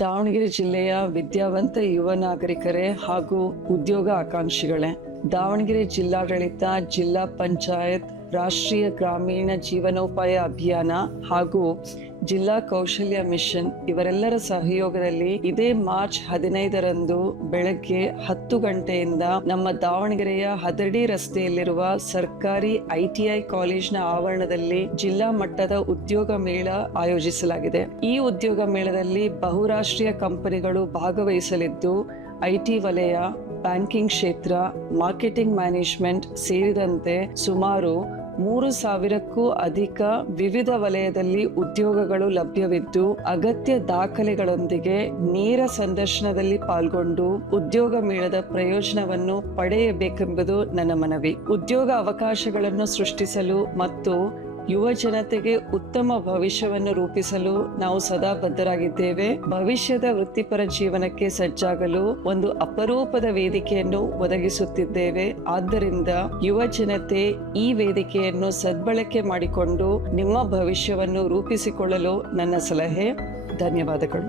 ದಾವಣಗೆರೆ ಜಿಲ್ಲೆಯ ವಿದ್ಯಾವಂತ ಯುವ ನಾಗರಿಕರೇ ಹಾಗೂ ಉದ್ಯೋಗ ಆಕಾಂಕ್ಷಿಗಳೇ, ದಾವಣಗೆರೆ ಜಿಲ್ಲಾಡಳಿತ, ಜಿಲ್ಲಾ ಪಂಚಾಯತ್, ರಾಷ್ಟ್ರೀಯ ಗ್ರಾಮೀಣ ಜೀವನೋಪಾಯ ಅಭಿಯಾನ ಹಾಗೂ ಜಿಲ್ಲಾ ಕೌಶಲ್ಯ ಮಿಷನ್ ಇವರೆಲ್ಲರ ಸಹಯೋಗದಲ್ಲಿ ಇದೇ ಮಾರ್ಚ್ 15ರಂದು ಬೆಳಗ್ಗೆ 10 ಗಂಟೆಯಿಂದ ನಮ್ಮ ದಾವಣಗೆರೆಯ ಹದಡಿ ರಸ್ತೆಯಲ್ಲಿರುವ ಸರ್ಕಾರಿ ITI ಕಾಲೇಜಿನ ಆವರಣದಲ್ಲಿ ಜಿಲ್ಲಾ ಮಟ್ಟದ ಉದ್ಯೋಗ ಮೇಳ ಆಯೋಜಿಸಲಾಗಿದೆ. ಈ ಉದ್ಯೋಗ ಮೇಳದಲ್ಲಿ ಬಹುರಾಷ್ಟ್ರೀಯ ಕಂಪನಿಗಳು ಭಾಗವಹಿಸಲಿದ್ದು IT ವಲಯ, ಬ್ಯಾಂಕಿಂಗ್ ಕ್ಷೇತ್ರ, ಮಾರ್ಕೆಟಿಂಗ್ ಮ್ಯಾನೇಜ್ಮೆಂಟ್ ಸೇರಿದಂತೆ ಸುಮಾರು 3,000ಕ್ಕೂ ಅಧಿಕ ವಿವಿಧ ವಲಯದಲ್ಲಿ ಉದ್ಯೋಗಗಳು ಲಭ್ಯವಿದ್ದು, ಅಗತ್ಯ ದಾಖಲೆಗಳೊಂದಿಗೆ ನೇರ ಸಂದರ್ಶನದಲ್ಲಿ ಪಾಲ್ಗೊಂಡು ಉದ್ಯೋಗ ಮೇಳದ ಪ್ರಯೋಜನವನ್ನು ಪಡೆಯಬೇಕೆಂಬುದು ನನ್ನ ಮನವಿ. ಉದ್ಯೋಗ ಅವಕಾಶಗಳನ್ನು ಸೃಷ್ಟಿಸಲು ಮತ್ತು ಯುವ ಜನತೆಗೆ ಉತ್ತಮ ಭವಿಷ್ಯವನ್ನು ರೂಪಿಸಲು ನಾವು ಸದಾ ಬದ್ಧರಾಗಿದ್ದೇವೆ. ಭವಿಷ್ಯದ ವೃತ್ತಿಪರ ಜೀವನಕ್ಕೆ ಸಜ್ಜಾಗಲು ಒಂದು ಅಪರೂಪದ ವೇದಿಕೆಯನ್ನು ಒದಗಿಸುತ್ತಿದ್ದೇವೆ. ಆದ್ದರಿಂದ ಯುವ ಜನತೆ ಈ ವೇದಿಕೆಯನ್ನು ಸದ್ಬಳಕೆ ಮಾಡಿಕೊಂಡು ನಿಮ್ಮ ಭವಿಷ್ಯವನ್ನು ರೂಪಿಸಿಕೊಳ್ಳಲು ನನ್ನ ಸಲಹೆ. ಧನ್ಯವಾದಗಳು.